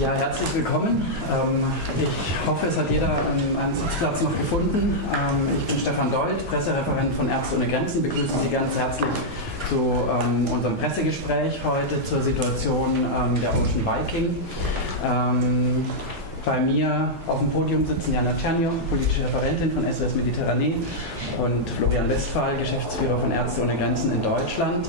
Ja, herzlich willkommen. Ich hoffe, es hat jeder einen Sitzplatz noch gefunden. Ich bin Stefan Dold, Pressereferent von Ärzte ohne Grenzen. Ich begrüße Sie ganz herzlich zu unserem Pressegespräch heute zur Situation der Ocean Viking. Bei mir auf dem Podium sitzen Jana Czernio, politische Referentin von SOS Mediterranee, und Florian Westphal, Geschäftsführer von Ärzte ohne Grenzen in Deutschland.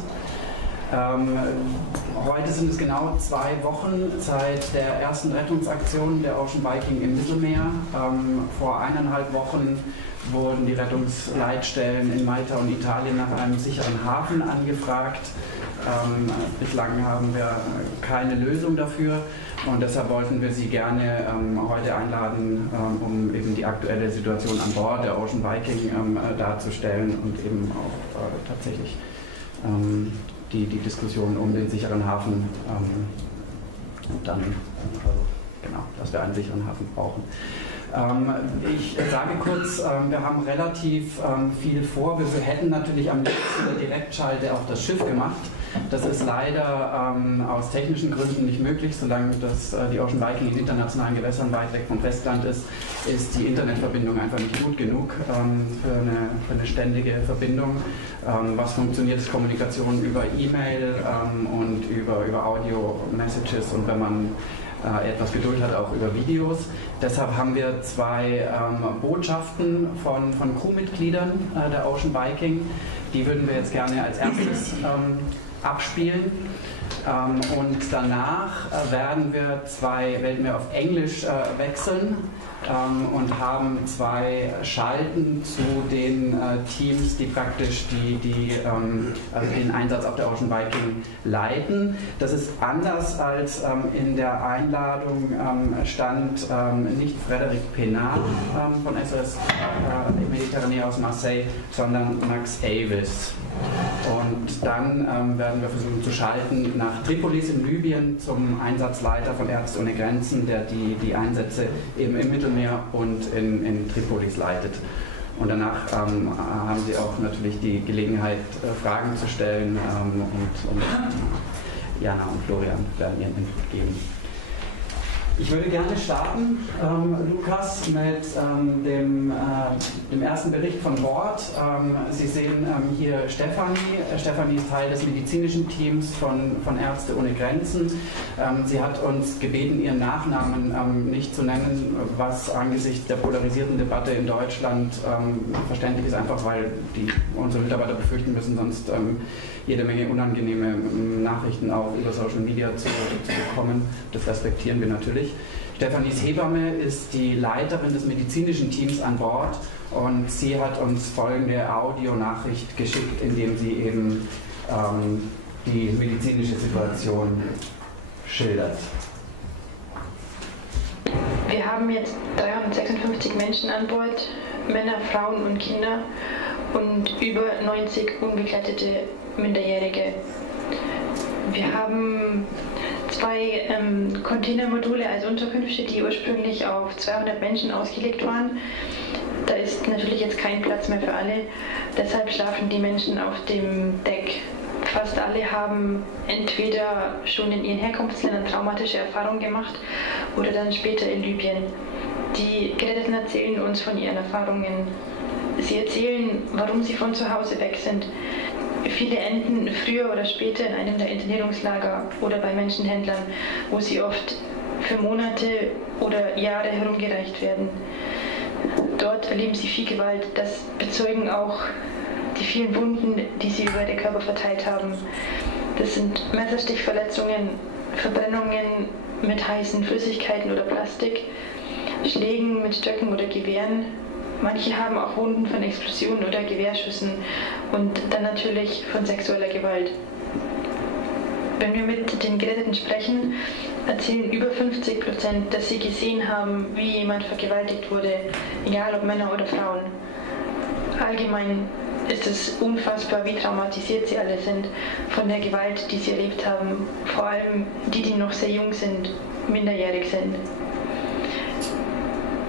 Heute sind es genau 2 Wochen seit der ersten Rettungsaktion der Ocean Viking im Mittelmeer. Vor 1,5 Wochen wurden die Rettungsleitstellen in Malta und Italien nach einem sicheren Hafen angefragt. Bislang haben wir keine Lösung dafür und deshalb wollten wir Sie gerne heute einladen, um eben die aktuelle Situation an Bord der Ocean Viking darzustellen und eben auch tatsächlich die Diskussion um den sicheren Hafen genau, dass wir einen sicheren Hafen brauchen. Ich sage kurz, wir haben relativ viel vor. Wir hätten natürlich am liebsten eine Direktschalte auf das Schiff gemacht. Das ist leider aus technischen Gründen nicht möglich. Solange die Ocean Viking in internationalen Gewässern weit weg vom Festland ist die Internetverbindung einfach nicht gut genug für eine ständige Verbindung. Was funktioniert, ist Kommunikation über E-Mail und über Audio-Messages und wenn man etwas Geduld hat, auch über Videos. Deshalb haben wir 2 Botschaften von Crewmitgliedern der Ocean Viking. Die würden wir jetzt gerne als erstes abspielen. Und danach werden wir auf Englisch wechseln und haben 2 Schalten zu den Teams, die praktisch also den Einsatz auf der Ocean Viking leiten. Das ist anders als in der Einladung stand nicht Frédéric Pénal von SOS Mediterranee aus Marseille, sondern Max Avis. Und dann werden wir versuchen zu schalten nach Tripolis in Libyen zum Einsatzleiter von Ärzte ohne Grenzen, der die Einsätze eben im Mittelmeer und in Tripolis leitet. Und danach haben Sie auch natürlich die Gelegenheit, Fragen zu stellen und Jana und Florian werden Ihren Input geben. Ich würde gerne starten, Lukas, mit dem ersten Bericht von Bord. Sie sehen hier Stefanie. Stefanie ist Teil des medizinischen Teams von Ärzte ohne Grenzen. Sie hat uns gebeten, ihren Nachnamen nicht zu nennen, was angesichts der polarisierten Debatte in Deutschland verständlich ist, einfach weil unsere Mitarbeiter befürchten müssen, sonst jede Menge unangenehme Nachrichten auch über Social Media zu bekommen. Das respektieren wir natürlich. Stefanies Hebamme ist die Leiterin des medizinischen Teams an Bord und sie hat uns folgende Audionachricht geschickt, indem sie eben die medizinische Situation schildert. Wir haben jetzt 356 Menschen an Bord, Männer, Frauen und Kinder und über 90 unbegleitete Minderjährige. Wir haben 2 Containermodule als Unterkünfte, die ursprünglich auf 200 Menschen ausgelegt waren. Da ist natürlich jetzt kein Platz mehr für alle, deshalb schlafen die Menschen auf dem Deck. Fast alle haben entweder schon in ihren Herkunftsländern traumatische Erfahrungen gemacht oder dann später in Libyen. Die Geretteten erzählen uns von ihren Erfahrungen. Sie erzählen, warum sie von zu Hause weg sind. Viele enden früher oder später in einem der Internierungslager oder bei Menschenhändlern, wo sie oft für Monate oder Jahre herumgereicht werden. Dort erleben sie viel Gewalt. Das bezeugen auch die vielen Wunden, die sie über den Körper verteilt haben. Das sind Messerstichverletzungen, Verbrennungen mit heißen Flüssigkeiten oder Plastik, Schlägen mit Stöcken oder Gewehren. Manche haben auch Wunden von Explosionen oder Gewehrschüssen und dann natürlich von sexueller Gewalt. Wenn wir mit den Geretteten sprechen, erzählen über 50%, dass sie gesehen haben, wie jemand vergewaltigt wurde, egal ob Männer oder Frauen. Allgemein ist es unfassbar, wie traumatisiert sie alle sind von der Gewalt, die sie erlebt haben. Vor allem die, die noch sehr jung sind, minderjährig sind.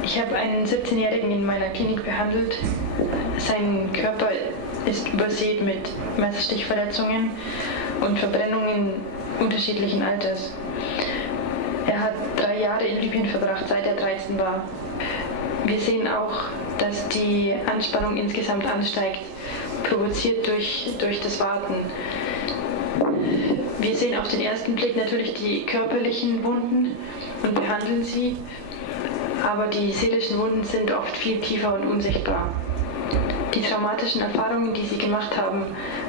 Ich habe einen 17-Jährigen in meiner Klinik behandelt. Sein Körper ist übersät mit Messerstichverletzungen und Verbrennungen unterschiedlichen Alters. Er hat 3 Jahre in Libyen verbracht, seit er 13 war. Wir sehen auch, dass die Anspannung insgesamt ansteigt, provoziert durch das Warten. Wir sehen auf den ersten Blick natürlich die körperlichen Wunden und behandeln sie, aber die seelischen Wunden sind oft viel tiefer und unsichtbar. Die traumatischen Erfahrungen, die sie gemacht haben,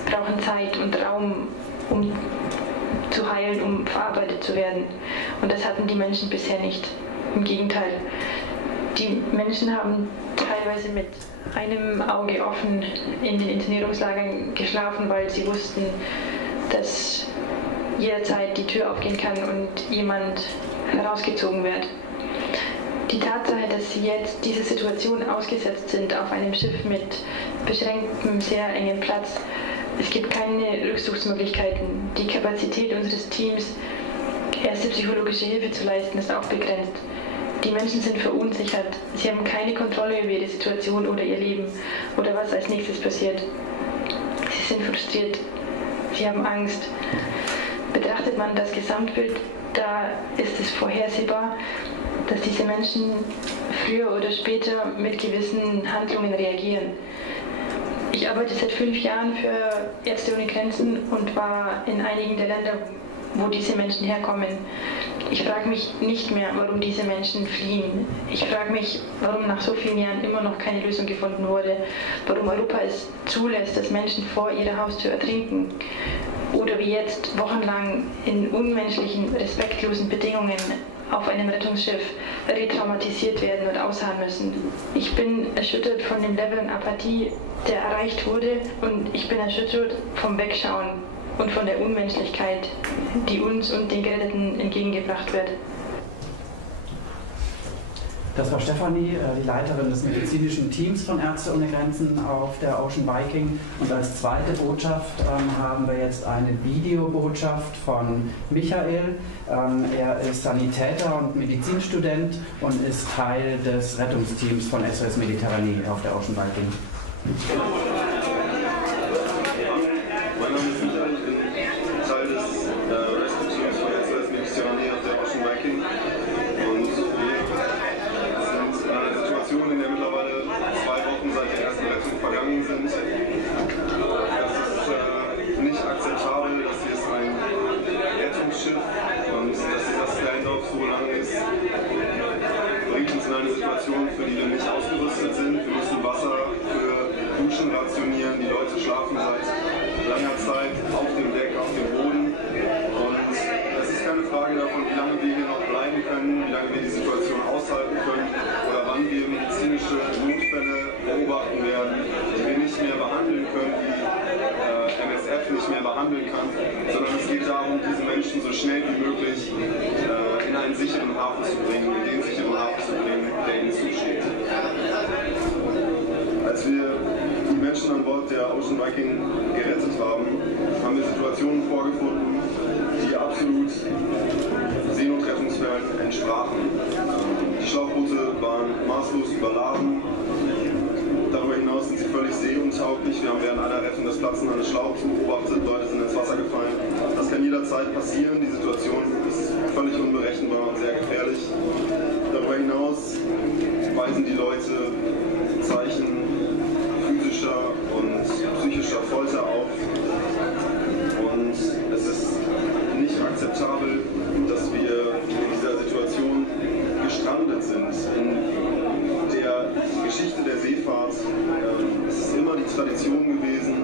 brauchen Zeit und Raum, um zu heilen, um verarbeitet zu werden. Und das hatten die Menschen bisher nicht. Im Gegenteil. Die Menschen haben teilweise mit einem Auge offen in den Internierungslagern geschlafen, weil sie wussten, dass jederzeit die Tür aufgehen kann und jemand herausgezogen wird. Die Tatsache, dass sie jetzt dieser Situation ausgesetzt sind auf einem Schiff mit beschränktem, sehr engem Platz, es gibt keine Rückzugsmöglichkeiten. Die Kapazität unseres Teams, erste psychologische Hilfe zu leisten, ist auch begrenzt. Die Menschen sind verunsichert. Sie haben keine Kontrolle über ihre Situation oder ihr Leben oder was als nächstes passiert. Sie sind frustriert. Sie haben Angst. Betrachtet man das Gesamtbild, da ist es vorhersehbar, dass diese Menschen früher oder später mit gewissen Handlungen reagieren. Ich arbeite seit 5 Jahren für Ärzte ohne Grenzen und war in einigen der Länder, wo diese Menschen herkommen. Ich frage mich nicht mehr, warum diese Menschen fliehen. Ich frage mich, warum nach so vielen Jahren immer noch keine Lösung gefunden wurde, warum Europa es zulässt, dass Menschen vor ihrer Haustür ertrinken oder wie jetzt wochenlang in unmenschlichen, respektlosen Bedingungen auf einem Rettungsschiff retraumatisiert werden und ausharren müssen. Ich bin erschüttert von dem Level an Apathie, der erreicht wurde, und ich bin erschüttert vom Wegschauen und von der Unmenschlichkeit, die uns und den Geretteten entgegengebracht wird. Das war Stefanie, die Leiterin des medizinischen Teams von Ärzte ohne Grenzen auf der Ocean Viking. Und als zweite Botschaft haben wir jetzt eine Videobotschaft von Michael. Er ist Sanitäter und Medizinstudent und ist Teil des Rettungsteams von SOS Mediterranee auf der Ocean Viking. Mein Name ist Michael, ich bin Teil des Rettungsschiffs von SOS Mediterranee auf der Ocean Viking. Und wir sind in einer Situation, in der mittlerweile 2 Wochen seit der ersten Rettung vergangen sind. Das ist nicht akzeptabel, das hier ist ein Rettungsschiff und dass dieser Standoff so lang ist, bringt uns in eine Situation, für die wir nicht ausgerüstet sind. Wir müssen Wasser für Duschen rationieren, die Leute schlafen seit langer Zeit auf dem Deck, auf dem Boden. Und es ist keine Frage davon, wie lange wir hier noch bleiben können, wie lange wir die Situation aushalten können oder wann wir medizinische Notfälle beobachten werden, die wir nicht mehr behandeln können, die MSF nicht mehr behandeln kann, sondern es geht darum, diese Menschen so schnell wie möglich in einen sicheren Hafen zu bringen, in den sicheren Hafen zu bringen, der ihnen zusteht. Als wir die Menschen an Bord der Ocean Viking gerettet haben, haben wir Situationen vorgefunden, die absolut Seenotrettungsfällen entsprachen. Die Schlauchboote waren maßlos überladen. Darüber hinaus sind sie völlig seeuntauglich. Wir haben während einer Rettung das Platzen eines Schlauchs beobachtet, Leute sind ins Wasser gefallen. Das kann jederzeit passieren. Die Situation ist völlig unberechenbar und sehr gefährlich. Darüber hinaus weisen die Leute Zeichen physischer und psychischer Folter auf. Und es ist nicht akzeptabel, dass wir in dieser Situation gestrandet sind. In der Geschichte der Seefahrt ist es immer die Tradition gewesen,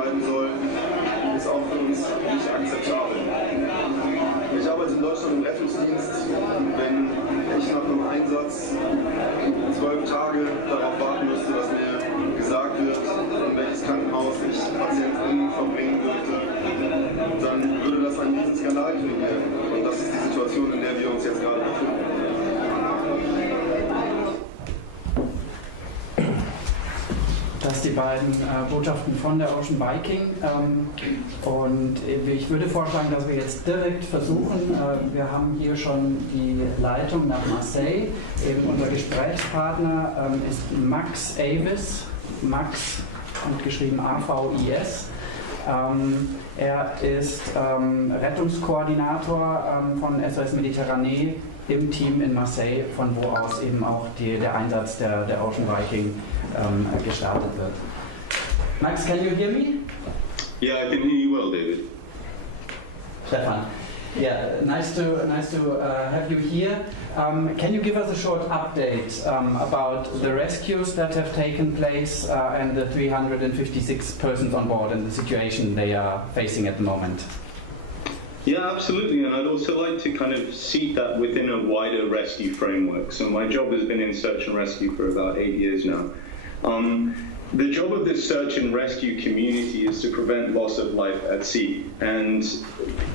vermeiden soll, ist auch für uns nicht akzeptabel. Ich arbeite in Deutschland im Rettungsdienst. Wenn ich nach einem Einsatz 12 Tage darauf warten müsste, dass mir gesagt wird, in welches Krankenhaus ich PatientInnen verbringen dürfte, dann würde das einen riesen Skandal kreieren. Und das ist die Situation, in der wir uns jetzt gerade befinden. Das die beiden Botschaften von der Ocean Viking. Und ich würde vorschlagen, dass wir jetzt direkt versuchen, wir haben hier schon die Leitung nach Marseille. Eben unser Gesprächspartner ist Max Avis, Max und geschrieben A-V-I-S. Er ist Rettungskoordinator von SOS Mediterranee im Team in Marseille, von wo aus eben auch der Einsatz der Ocean Viking gestartet wird. Max, can you hear me? Yeah, I can hear you well, David. Stefan, yeah, nice to have you here. Can you give us a short update about the rescues that have taken place and the 356 persons on board and the situation they are facing at the moment? Yeah, absolutely, and I'd also like to kind of see that within a wider rescue framework. So my job has been in search and rescue for about 8 years now. The job of this search and rescue community is to prevent loss of life at sea, and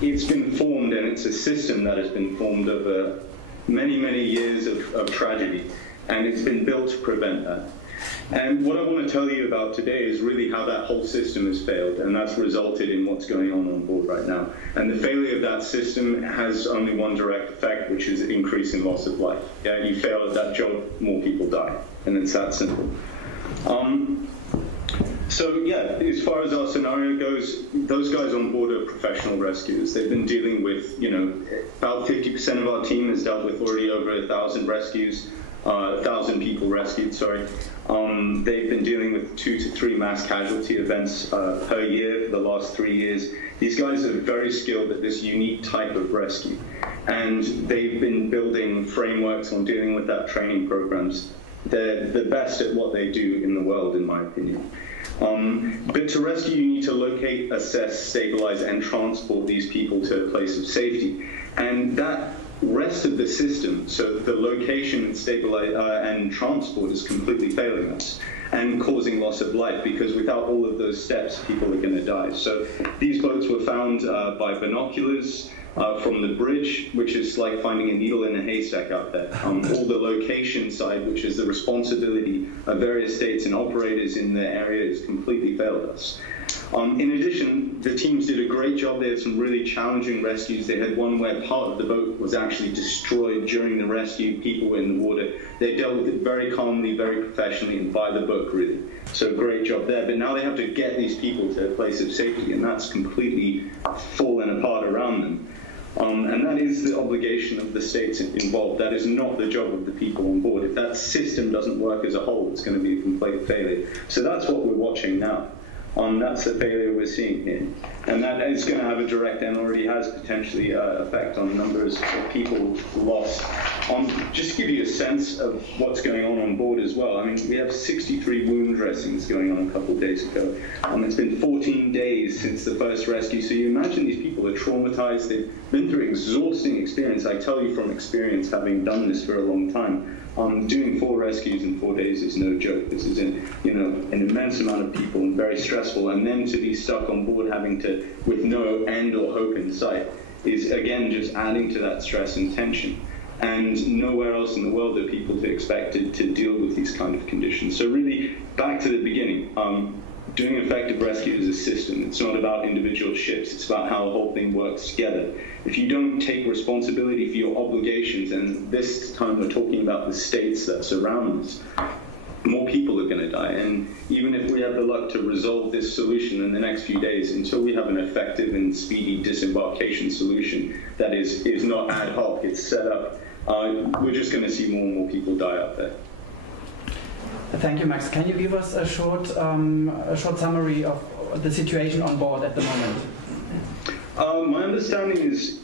it's been formed, and it's a system that has been formed over many, many years of tragedy, and it's been built to prevent that. And what I want to tell you about today is really how that whole system has failed, and that's resulted in what's going on board right now. And the failure of that system has only one direct effect, which is increasing loss of life. Yeah, you fail at that job, more people die, and it's that simple. So yeah, as far as our scenario goes, those guys on board are professional rescuers. They've been dealing with, about 50% of our team has dealt with already over 1,000 rescues. 1,000 people rescued, sorry. They've been dealing with 2 to 3 mass casualty events per year for the last 3 years. These guys are very skilled at this unique type of rescue, and they've been building frameworks on dealing with that, training programs. They're the best at what they do in the world, in my opinion. But to rescue, you need to locate, assess, stabilize, and transport these people to a place of safety. And that rest of the system, so the location and transport, is completely failing us and causing loss of life, because without all of those steps, people are going to die. So these boats were found by binoculars from the bridge, which is like finding a needle in a haystack out there. All the location side, which is the responsibility of various states and operators in the area, has completely failed us. In addition, the teams did a great job. They had some really challenging rescues. They had one where part of the boat was actually destroyed during the rescue. People were in the water. They dealt with it very calmly, very professionally, and by the book, really. So great job there. But now they have to get these people to a place of safety, and that's completely fallen apart around them. And that is the obligation of the states involved. That is not the job of the people on board. If that system doesn't work as a whole, it's going to be a complete failure. So that's what we're watching now. That's the failure we're seeing here. And that is going to have a direct, and already has potentially effect on numbers of people lost. Just to give you a sense of what's going on board as well, I mean, we have 63 wound dressings going on a couple of days ago. It's been 14 days since the first rescue, so you imagine these people are traumatized. They've been through exhausting experience. I tell you from experience, having done this for a long time. Doing 4 rescues in 4 days is no joke. This is an immense amount of people and very stressful. And then to be stuck on board, having to, with no end or hope in sight, is again just adding to that stress and tension. And nowhere else in the world are people expected to deal with these kind of conditions. So really, back to the beginning. Doing effective rescue is a system. It's not about individual ships. It's about how the whole thing works together. If you don't take responsibility for your obligations, and this time we're talking about the states that surround us, more people are going to die. And even if we have the luck to resolve this solution in the next few days, until we have an effective and speedy disembarkation solution that is not ad hoc, it's set up, we're just going to see more and more people die out there. Thank you, Max. Can you give us a short summary of the situation on board at the moment? My understanding is,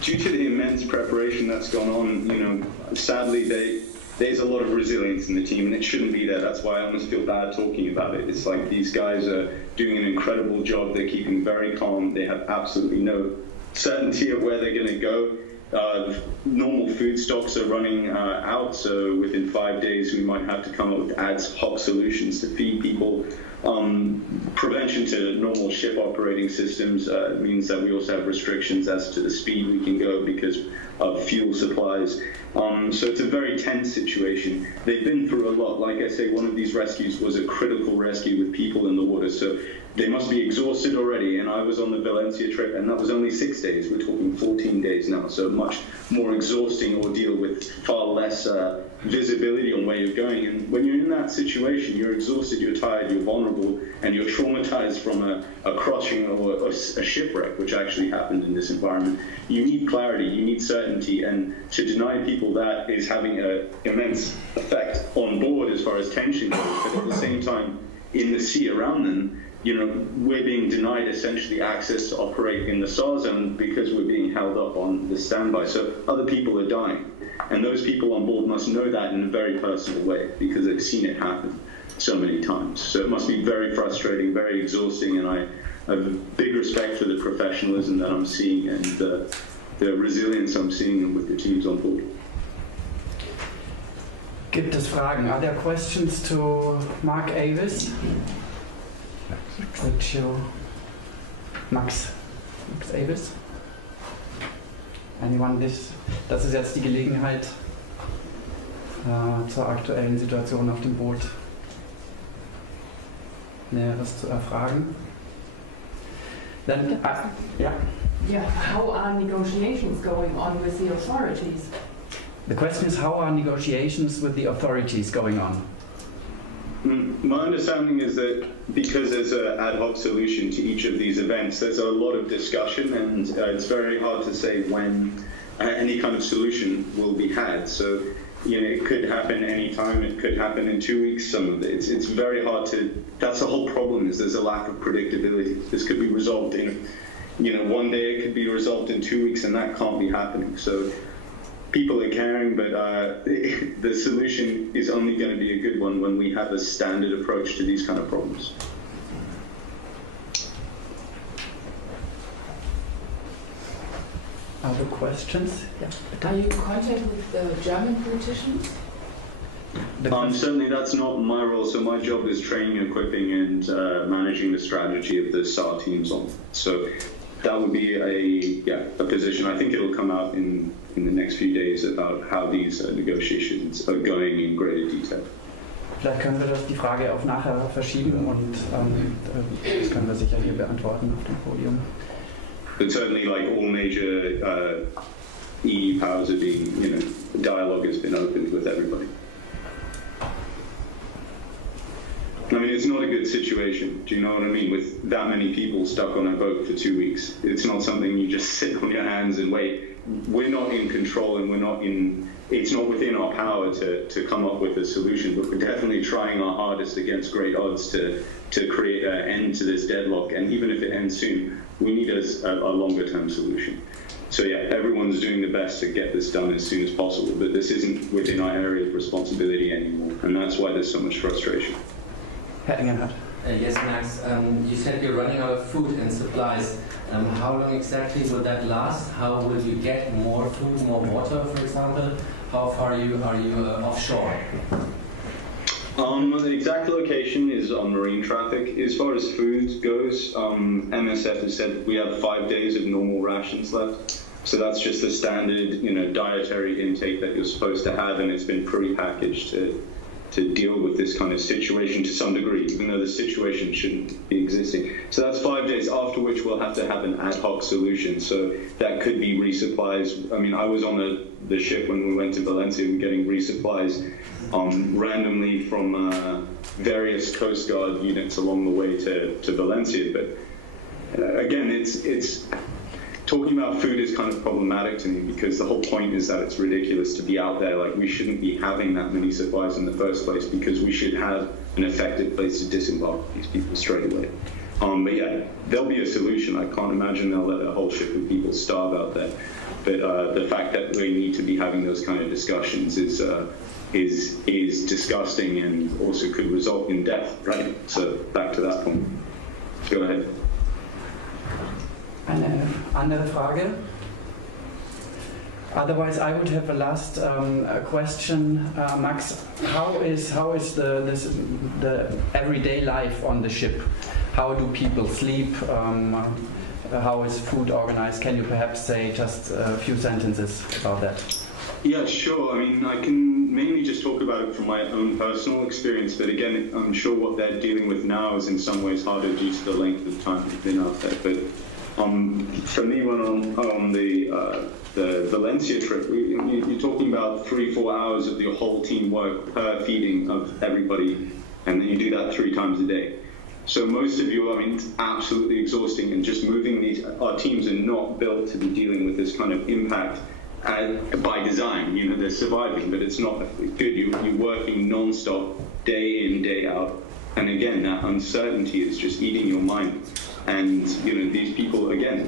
due to the immense preparation that's gone on, sadly there's a lot of resilience in the team, and it shouldn't be there. That's why I almost feel bad talking about it. It's like these guys are doing an incredible job. They're keeping very calm. They have absolutely no certainty of where they're going to go. Normal food stocks are running out, so within 5 days we might have to come up with ad hoc solutions to feed people. Prevention to normal ship operating systems means that we also have restrictions as to the speed we can go because of fuel supplies. So it's a very tense situation. They've been through a lot. Like I say, one of these rescues was a critical rescue with people in the water, so they must be exhausted already. And I was on the Valencia trip, and that was only 6 days. We're talking 14 days now, so a much more exhausting ordeal with far less visibility on where you're going. And when you're in that situation, you're exhausted, you're tired, you're vulnerable, and you're traumatized from a crushing or a shipwreck, which actually happened in this environment. You need clarity, you need certainty, and to deny people that is having an immense effect on board as far as tension goes, but at the same time, in the sea around them, you know, we're being denied essentially access to operate in the SAR zone because we're being held up on the standby. So other people are dying. And those people on board must know that in a very personal way because they've seen it happen so many times. So it must be very frustrating, very exhausting, and I have a big respect for the professionalism that I'm seeing and the resilience I'm seeing with the teams on board. Gibt es Fragen? Are there questions to Mark Avis? Max Avis? Anyone? Das ist jetzt die Gelegenheit zur aktuellen Situation auf dem Boot Näheres zu erfragen. Then, how are negotiations going on with the authorities? The question is, how are negotiations with the authorities going on? My understanding is that because there's an ad hoc solution to each of these events, there's a lot of discussion, and it's very hard to say when any kind of solution will be had. So, you know, it could happen any time. It could happen in 2 weeks. Some of it. It's very hard to. That's the whole problem. Is there's a lack of predictability. This could be resolved in, you know, 1 day. It could be resolved in 2 weeks, and that can't be happening. So. People are caring, but the solution is only going to be a good one when we have a standard approach to these kind of problems. Other questions? Are you in contact with the German politicians? Certainly that's not my role, so my job is training, equipping, and managing the strategy of the SAR teams on. So that would be a position. I think it'll come out in the next few days about how these negotiations are going in greater detail. Vielleicht können wir die Frage auf nachher verschieben und das können wir sicher hier beantworten auf dem Podium. But certainly, like all major EU powers are being, you know, dialogue has been opened with everybody. I mean, it's not a good situation. Do you know what I mean? With that many people stuck on a boat for 2 weeks, it's not something you just sit on your hands and wait. We're not in control, and it's not within our power to come up with a solution, but we're definitely trying our hardest against great odds to create an end to this deadlock. And even if it ends soon, we need a longer term solution. So yeah, everyone's doing the best to get this done as soon as possible, but this isn't within our area of responsibility anymore, and that's why there's so much frustration. Yes, Max, you said you're running out of food and supplies. How long exactly will that last? How will you get more food, more water, for example? How far are you offshore? The exact location is on marine traffic. As far as food goes, MSF has said we have 5 days of normal rations left. So that's just the standard, you know, dietary intake that you're supposed to have, and it's been pre-packaged to deal with this kind of situation to some degree, even though the situation shouldn't be existing. So that's 5 days, after which we'll have to have an ad hoc solution. So that could be resupplies. I mean, I was on the ship when we went to Valencia and getting resupplies randomly from various Coast Guard units along the way to Valencia. But again, it's talking about food is kind of problematic to me because the whole point is that it's ridiculous to be out there. Like, we shouldn't be having that many supplies in the first place because we should have an effective place to disembark these people straight away. But yeah, there'll be a solution. I can't imagine they'll let a whole ship of people starve out there. But the fact that we need to be having those kind of discussions is disgusting and also could result in death, right? So back to that point. Go ahead. Eine andere Frage? Otherwise, I would have a last question, Max. How is the everyday life on the ship? How do people sleep? How is food organized? Can you perhaps say just a few sentences about that? Yeah, sure. I mean, I can mainly just talk about it from my own personal experience, but again, I'm sure what they're dealing with now is in some ways harder due to the length of time they've been out there. But for me, when on the Valencia trip, you're talking about 3-4 hours of your whole team work per feeding of everybody, and then you do that 3 times a day. So most of you, I mean, it's absolutely exhausting, and just moving these, our teams are not built to be dealing with this kind of impact by design. You know, they're surviving, but it's not good. You're working non-stop, day in, day out, and again, that uncertainty is just eating your mind. And, you know, these people, again,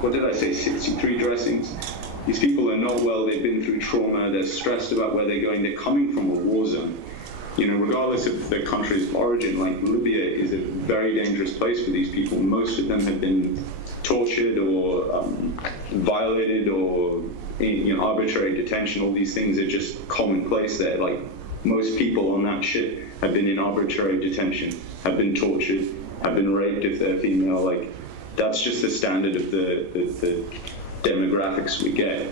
what did I say, 63 dressings? These people are not well, they've been through trauma, they're stressed about where they're going, they're coming from a war zone. You know, regardless of the country's of origin, like Libya is a very dangerous place for these people. Most of them have been tortured or violated or, you know, arbitrary detention. All these things are just commonplace there. Like, most people on that ship have been in arbitrary detention, have been tortured, have been raped if they're female. Like, that's just the standard of the demographics we get.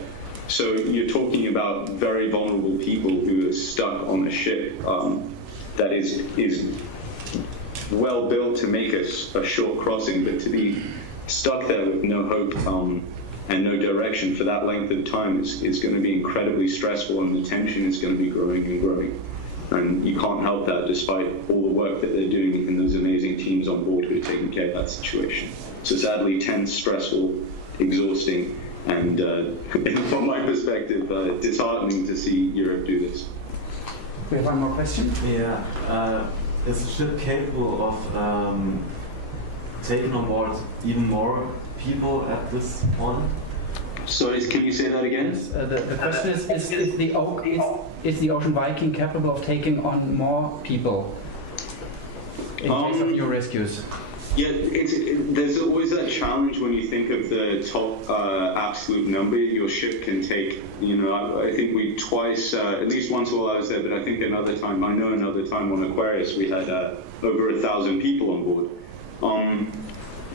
So you're talking about very vulnerable people who are stuck on a ship that is well built to make a short crossing, but to be stuck there with no hope and no direction for that length of time is going to be incredibly stressful, and the tension is going to be growing and growing. And you can't help that despite all the work that they're doing and those amazing teams on board who are taking care of that situation. So sadly, tense, stressful, exhausting, and from my perspective, disheartening to see Europe do this. We have one more question? Yeah. Is the ship capable of taking on board even more people at this point? Sorry, can you say that again? The question is the Ocean Viking capable of taking on more people in case of your rescues? Yeah, there's always that challenge when you think of the top absolute number your ship can take. You know, I think we twice, at least once while I was there, but I think another time on Aquarius we had over 1,000 people on board.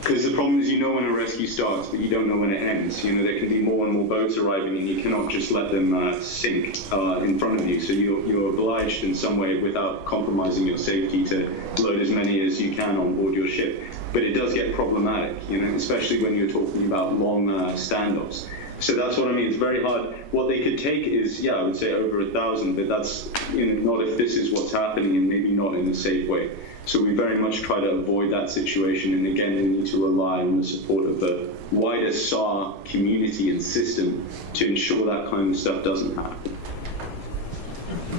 Because the problem is, you know when a rescue starts, but you don't know when it ends. You know, there can be more and more boats arriving, and you cannot just let them sink in front of you. So you're obliged in some way, without compromising your safety, to load as many as you can on board your ship. But it does get problematic, you know, especially when you're talking about long standoffs. So that's what I mean. It's very hard. What they could take is, yeah, I would say over 1,000, but that's, you know, not if this is what's happening, and maybe not in a safe way. So we very much try to avoid that situation, and again, we need to rely on the support of the wider SAR community and system to ensure that kind of stuff doesn't happen.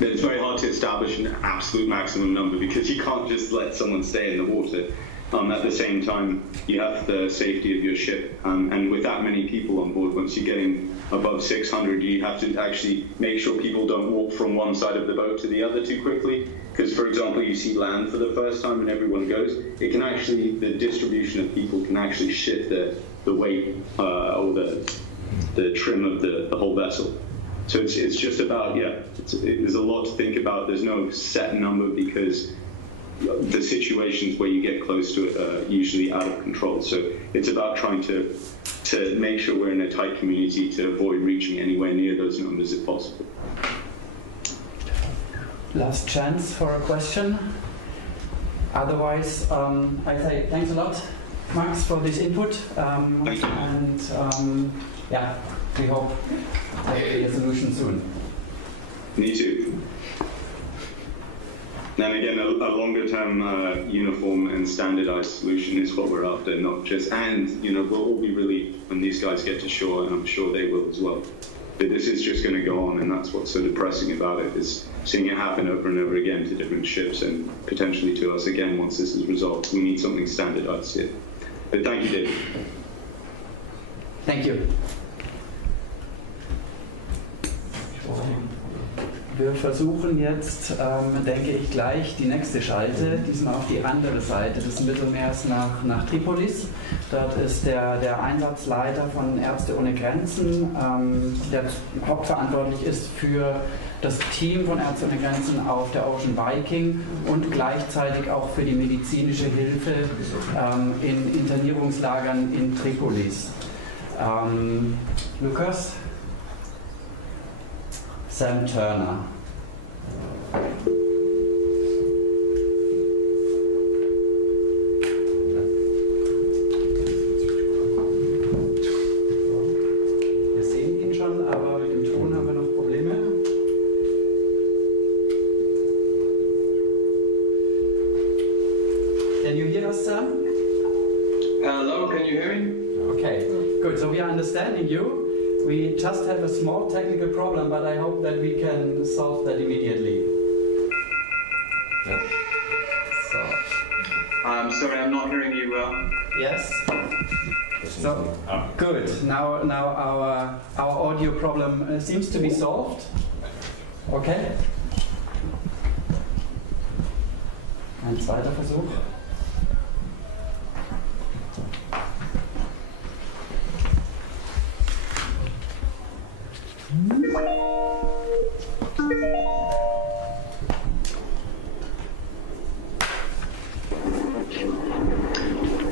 But it's very hard to establish an absolute maximum number, because you can't just let someone stay in the water. At the same time, you have the safety of your ship, and with that many people on board, once you're getting above 600, you have to actually make sure people don't walk from one side of the boat to the other too quickly. Because, for example, you see land for the first time and everyone goes, it can actually, the distribution of people can actually shift the weight or the trim of the whole vessel. So it's just about, yeah, there's a lot to think about. There's no set number, because the situations where you get close to it are usually out of control. So it's about trying to make sure we're in a tight community to avoid reaching anywhere near those numbers if possible. Last chance for a question. Otherwise, I say thanks a lot, Max, for this input. Thank you. And yeah, we hope there will be a solution soon. Me too. And again, a longer-term uniform and standardized solution is what we're after, not just, and, you know, we'll all be relieved when these guys get to shore, and I'm sure they will as well. that this is just going to go on, and that's what's so depressing about it, is seeing it happen over and over again to different ships and potentially to us again once this is resolved. We need something standardized here. But thank you, David. Thank you. Wir versuchen jetzt, denke ich, gleich die nächste Schalte, diesmal auf die andere Seite des Mittelmeers nach Tripolis. Dort ist der Einsatzleiter von Ärzte ohne Grenzen, der hauptverantwortlich ist für das Team von Ärzte ohne Grenzen auf der Ocean Viking und gleichzeitig auch für die medizinische Hilfe in Internierungslagern in Tripolis. Lukas? Sam Turner. Wir sehen ihn schon, aber mit dem Ton haben wir noch Probleme. Can you hear us, Sam? Hello, can you hear me? Okay, good. So we are understanding you. We just have a small technical problem, but I hope that we can solve that immediately. Yeah. So. I'm sorry, I'm not hearing you well. Yes. So good. Now our audio problem seems to be solved. Okay. Ein zweiter Versuch.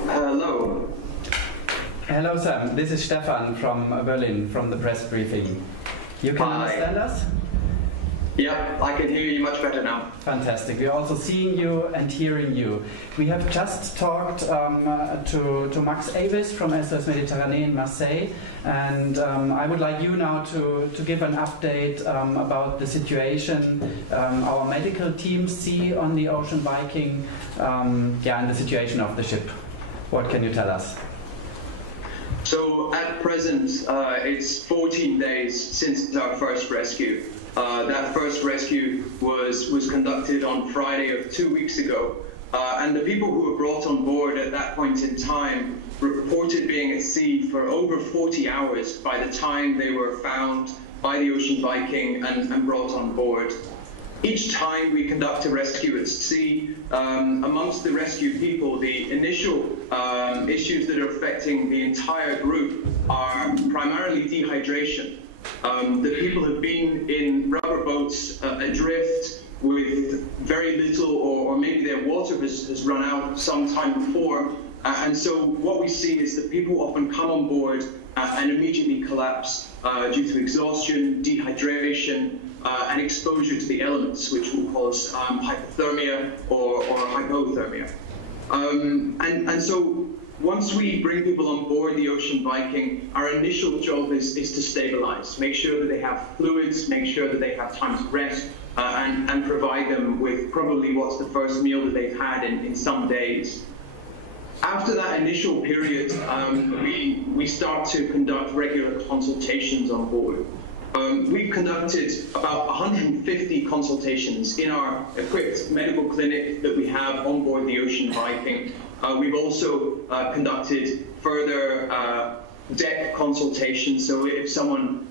Hello. Hello, Sam. This is Stefan from Berlin, from the press briefing. You can understand us? Yeah, I can hear you much better now. Fantastic. We're also seeing you and hearing you. We have just talked to Max Avis from SOS Mediterranee in Marseille, and I would like you now to give an update about the situation our medical teams see on the Ocean Viking, and the situation of the ship. What can you tell us? So at present, it's 14 days since our first rescue. That first rescue was conducted on Friday of 2 weeks ago, and the people who were brought on board at that point in time reported being at sea for over 40 hours by the time they were found by the Ocean Viking and brought on board. Each time we conduct a rescue at sea, amongst the rescued people, the initial issues that are affecting the entire group are primarily dehydration. The people have been in rubber boats adrift with very little, or maybe their water has run out some time before. And so what we see is that people often come on board and immediately collapse due to exhaustion, dehydration, and exposure to the elements, which will cause hypothermia or hypothermia. And so once we bring people on board the Ocean Viking, our initial job is to stabilize, make sure that they have fluids, make sure that they have time to rest, and provide them with probably what's the first meal that they've had in some days. After that initial period, we start to conduct regular consultations on board. We've conducted about 150 consultations in our equipped medical clinic that we have on board the Ocean Viking. We've also conducted further deck consultations, so if someone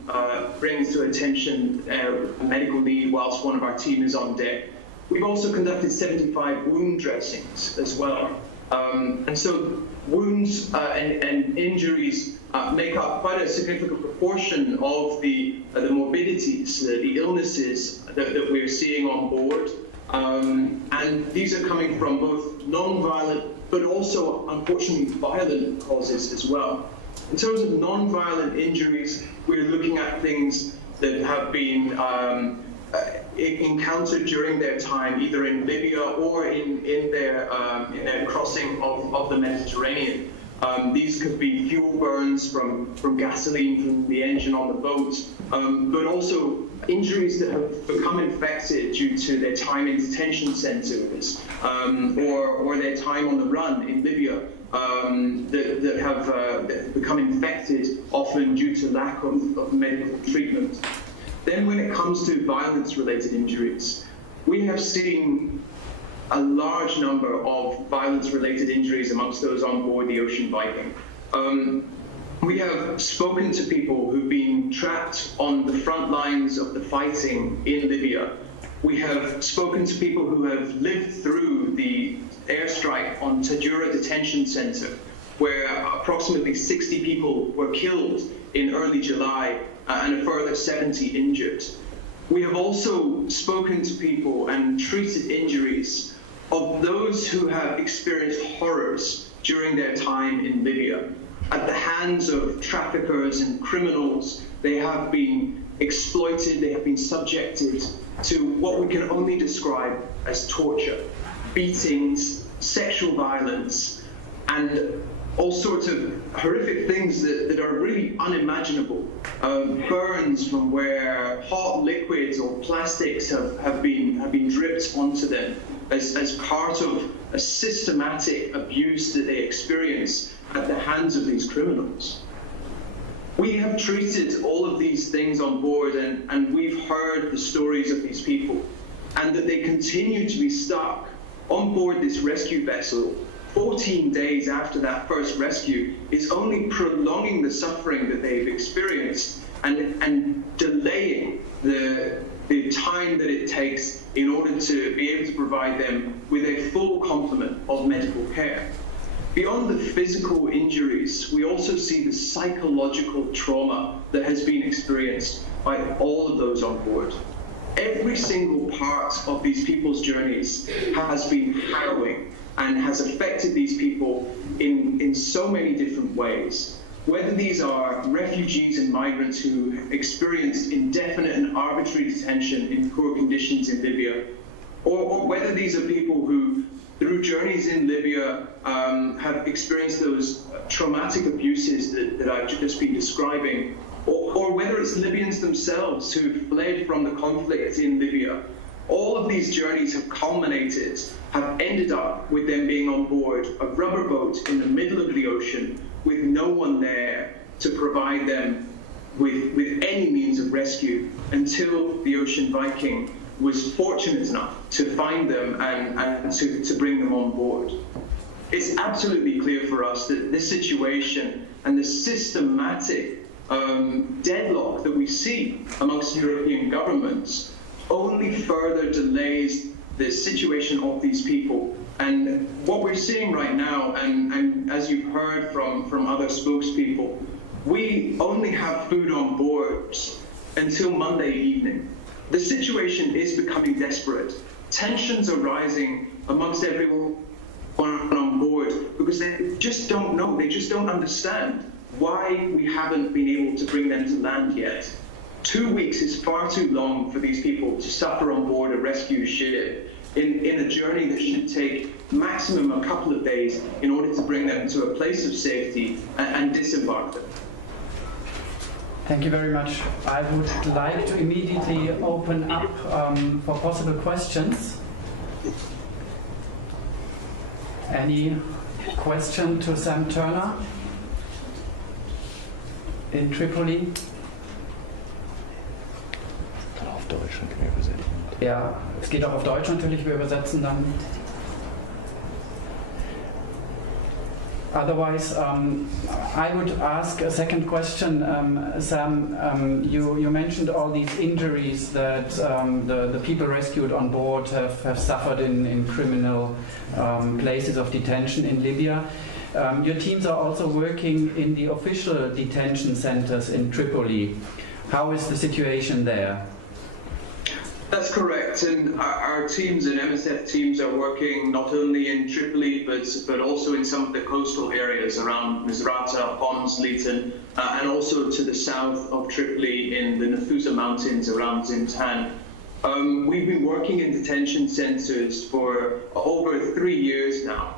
brings to attention a medical need whilst one of our team is on deck. We've also conducted 75 wound dressings as well. And so wounds and injuries make up quite a significant proportion of the morbidities, the illnesses that we're seeing on board. And these are coming from both non-violent but also, unfortunately, violent causes as well. In terms of non-violent injuries, we're looking at things that have been encountered during their time, either in Libya or in their crossing of the Mediterranean. These could be fuel burns from gasoline from the engine on the boat, but also injuries that have become infected due to their time in detention centres or their time on the run in Libya. that have become infected, often due to lack of medical treatment. Then when it comes to violence-related injuries, we have seen a large number of violence-related injuries amongst those on board the Ocean Viking. We have spoken to people who've been trapped on the front lines of the fighting in Libya. We have spoken to people who have lived through the airstrike on Tadjoura Detention Center, where approximately 60 people were killed in early July and a further 70 injured. We have also spoken to people and treated injuries of those who have experienced horrors during their time in Libya. At the hands of traffickers and criminals, they have been exploited, they have been subjected to what we can only describe as torture, beatings, sexual violence, and all sorts of horrific things that are really unimaginable. Burns from where hot liquids or plastics have been dripped onto them as part of a systematic abuse that they experience at the hands of these criminals. We have treated all of these things on board, and we've heard the stories of these people, and that they continue to be stuck on board this rescue vessel 14 days after that first rescue is only prolonging the suffering that they've experienced and delaying the time that it takes in order to be able to provide them with a full complement of medical care. Beyond the physical injuries, we also see the psychological trauma that has been experienced by all of those on board. Every single part of these people's journeys has been harrowing and has affected these people in so many different ways. Whether these are refugees and migrants who experienced indefinite and arbitrary detention in poor conditions in Libya, or whether these are people who, through journeys in Libya, have experienced those traumatic abuses that I've just been describing, or whether it's Libyans themselves who fled from the conflict in Libya. All of these journeys have culminated, have ended up with them being on board a rubber boat in the middle of the ocean with no one there to provide them with any means of rescue until the Ocean Viking was fortunate enough to find them and to bring them on board. It's absolutely clear for us that this situation and the systematic deadlock that we see amongst European governments only further delays the situation of these people. And what we're seeing right now, and as you've heard from other spokespeople, we only have food on board until Monday evening. The situation is becoming desperate. Tensions are rising amongst everyone on board because they just don't know, they just don't understand why we haven't been able to bring them to land yet. 2 weeks is far too long for these people to suffer on board a rescue ship in a journey that should take maximum a couple of days in order to bring them to a place of safety and disembark them. Thank you very much. I would like to immediately open up for possible questions. Any question to Sam Turner in Tripoli? Auf Deutsch, dann können wir übersetzen. Ja, es geht auch auf Deutsch natürlich, wir übersetzen dann. Otherwise, I would ask a second question. Sam, you mentioned all these injuries that the people rescued on board have suffered in criminal places of detention in Libya. Your teams are also working in the official detention centers in Tripoli. How is the situation there? That's correct, and our teams and MSF teams are working not only in Tripoli but also in some of the coastal areas around Misrata, Homs, Leighton, and also to the south of Tripoli in the Nafusa Mountains around Zintan. We've been working in detention centers for over 3 years now,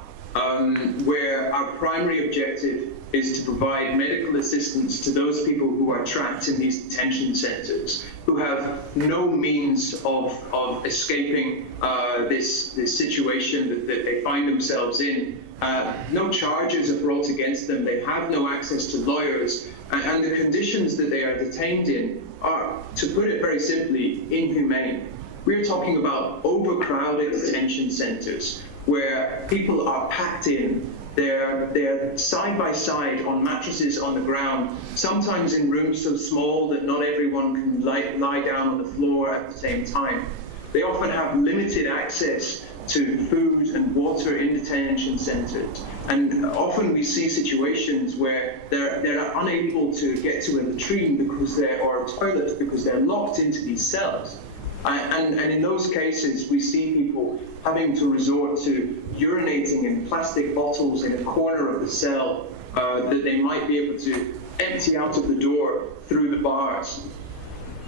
where our primary objective is to provide medical assistance to those people who are trapped in these detention centers, who have no means of escaping this situation that they find themselves in. No charges are brought against them. They have no access to lawyers, and the conditions that they are detained in are, to put it very simply, inhumane. We're talking about overcrowded detention centres where people are packed in. They're side by side on mattresses on the ground, sometimes in rooms so small that not everyone can lie down on the floor at the same time. They often have limited access to food and water in detention centres, and often we see situations where they're unable to get to a latrine or a toilet because they're locked into these cells. And in those cases, we see people having to resort to urinating in plastic bottles in a corner of the cell that they might be able to empty out of the door through the bars.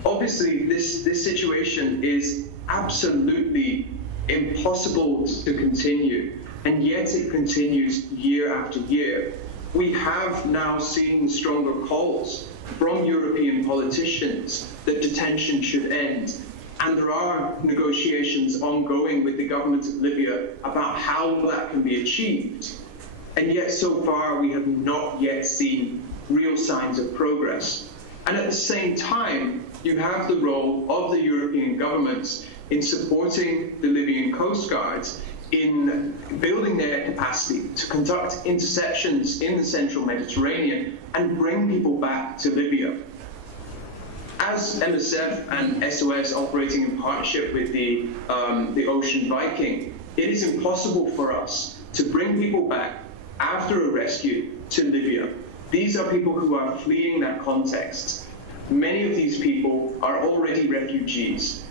Obviously, this situation is absolutely impossible to continue, and yet it continues year after year. We have now seen stronger calls from European politicians that detention should end, and there are negotiations ongoing with the government of Libya about how that can be achieved. And yet so far we have not yet seen real signs of progress. And at the same time, you have the role of the European governments in supporting the Libyan Coast Guards in building their capacity to conduct interceptions in the central Mediterranean and bring people back to Libya. As MSF and SOS operating in partnership with the Ocean Viking, it is impossible for us to bring people back after a rescue to Libya. These are people who are fleeing that context. Many of these people are already refugees.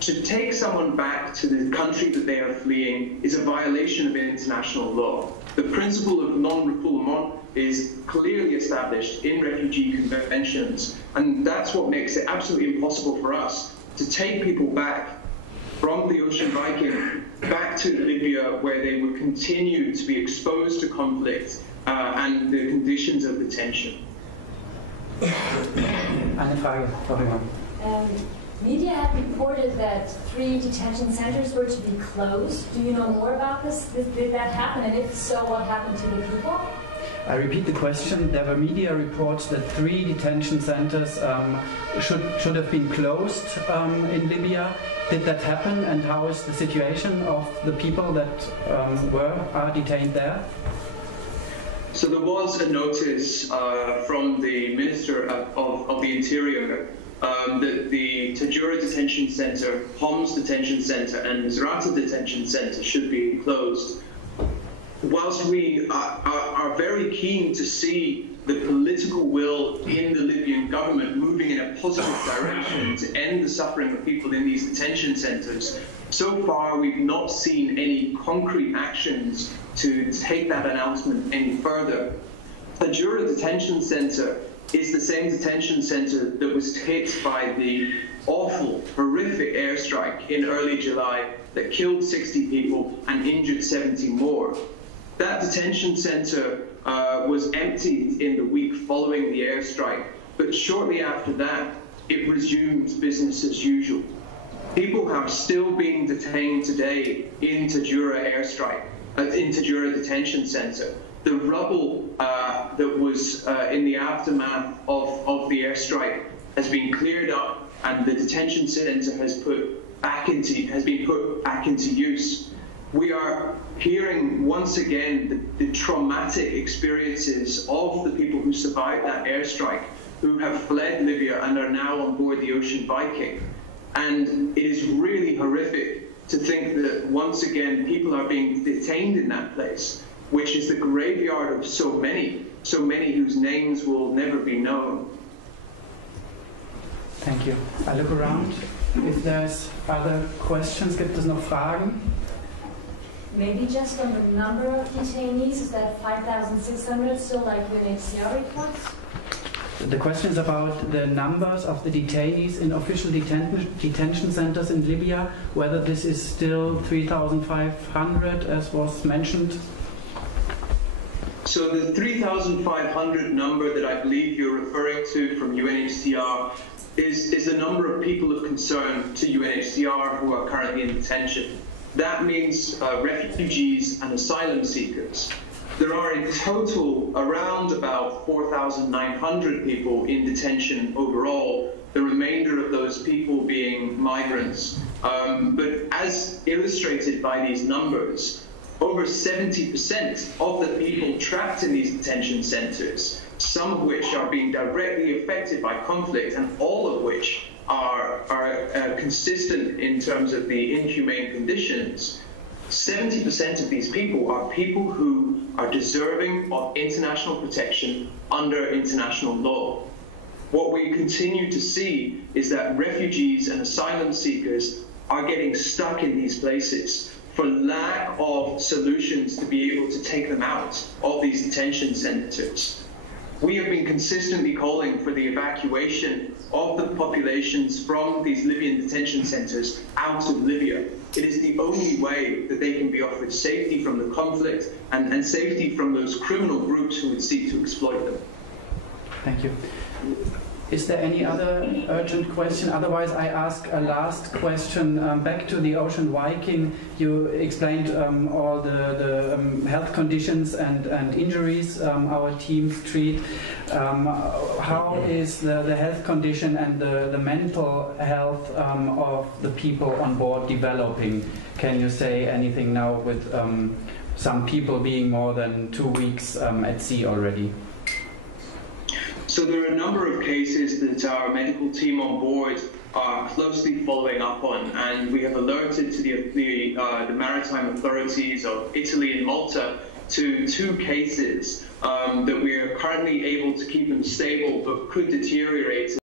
To take someone back to the country that they are fleeing is a violation of international law. The principle of non-refoulement is clearly established in refugee conventions, and that's what makes it absolutely impossible for us to take people back from the Ocean Viking back to Libya, where they would continue to be exposed to conflict and the conditions of detention. Eine Frage, Frau Media have reported that 3 detention centers were to be closed. Do you know more about this? Did that happen? And if so, what happened to the people? I repeat the question. There were media reports that 3 detention centers should have been closed in Libya. Did that happen? And how is the situation of the people that are detained there? So there was a notice from the Minister of the Interior that the Tajura Detention Center, Homs Detention Center, and Misrata Detention Center should be closed. Whilst we are very keen to see the political will in the Libyan government moving in a positive direction to end the suffering of people in these detention centers, so far we've not seen any concrete actions to take that announcement any further. Tajura Detention Center is the same detention center that was hit by the awful, horrific airstrike in early July that killed 60 people and injured 70 more. That detention center was emptied in the week following the airstrike, but shortly after that, it resumed business as usual. People have still been detained today in Tajura in Tajura Detention Center. The rubble that was in the aftermath of the airstrike has been cleared up, and the detention center has been put back into use. We are hearing once again the traumatic experiences of the people who survived that airstrike, who have fled Libya and are now on board the Ocean Viking. And it is really horrific to think that once again people are being detained in that place, which is the graveyard of so many whose names will never be known. Thank you. I look around. If there's other questions, gibt es noch Fragen? Maybe just on the number of detainees, is that 5,600 still like UNHCR reports? The question is about the numbers of the detainees in official detention centers in Libya, whether this is still 3,500 as was mentioned. So the 3,500 number that I believe you're referring to from UNHCR is the number of people of concern to UNHCR who are currently in detention. That means refugees and asylum seekers. There are in total around about 4,900 people in detention overall, the remainder of those people being migrants. But as illustrated by these numbers, over 70% of the people trapped in these detention centers, some of which are being directly affected by conflict and all of which are consistent in terms of the inhumane conditions, 70% of these people are people who are deserving of international protection under international law. What we continue to see is that refugees and asylum seekers are getting stuck in these places for lack of solutions to be able to take them out of these detention centers. We have been consistently calling for the evacuation of the populations from these Libyan detention centers out of Libya. It is the only way that they can be offered safety from the conflict and safety from those criminal groups who would seek to exploit them. Thank you. Is there any other urgent question? Otherwise, I ask a last question. Back to the Ocean Viking, you explained all the health conditions and injuries our teams treat. How is the health condition and the mental health of the people on board developing? Can you say anything now with some people being more than 2 weeks at sea already? So there are a number of cases that our medical team on board are closely following up on, and we have alerted to the maritime authorities of Italy and Malta to 2 cases that we are currently able to keep them stable but could deteriorate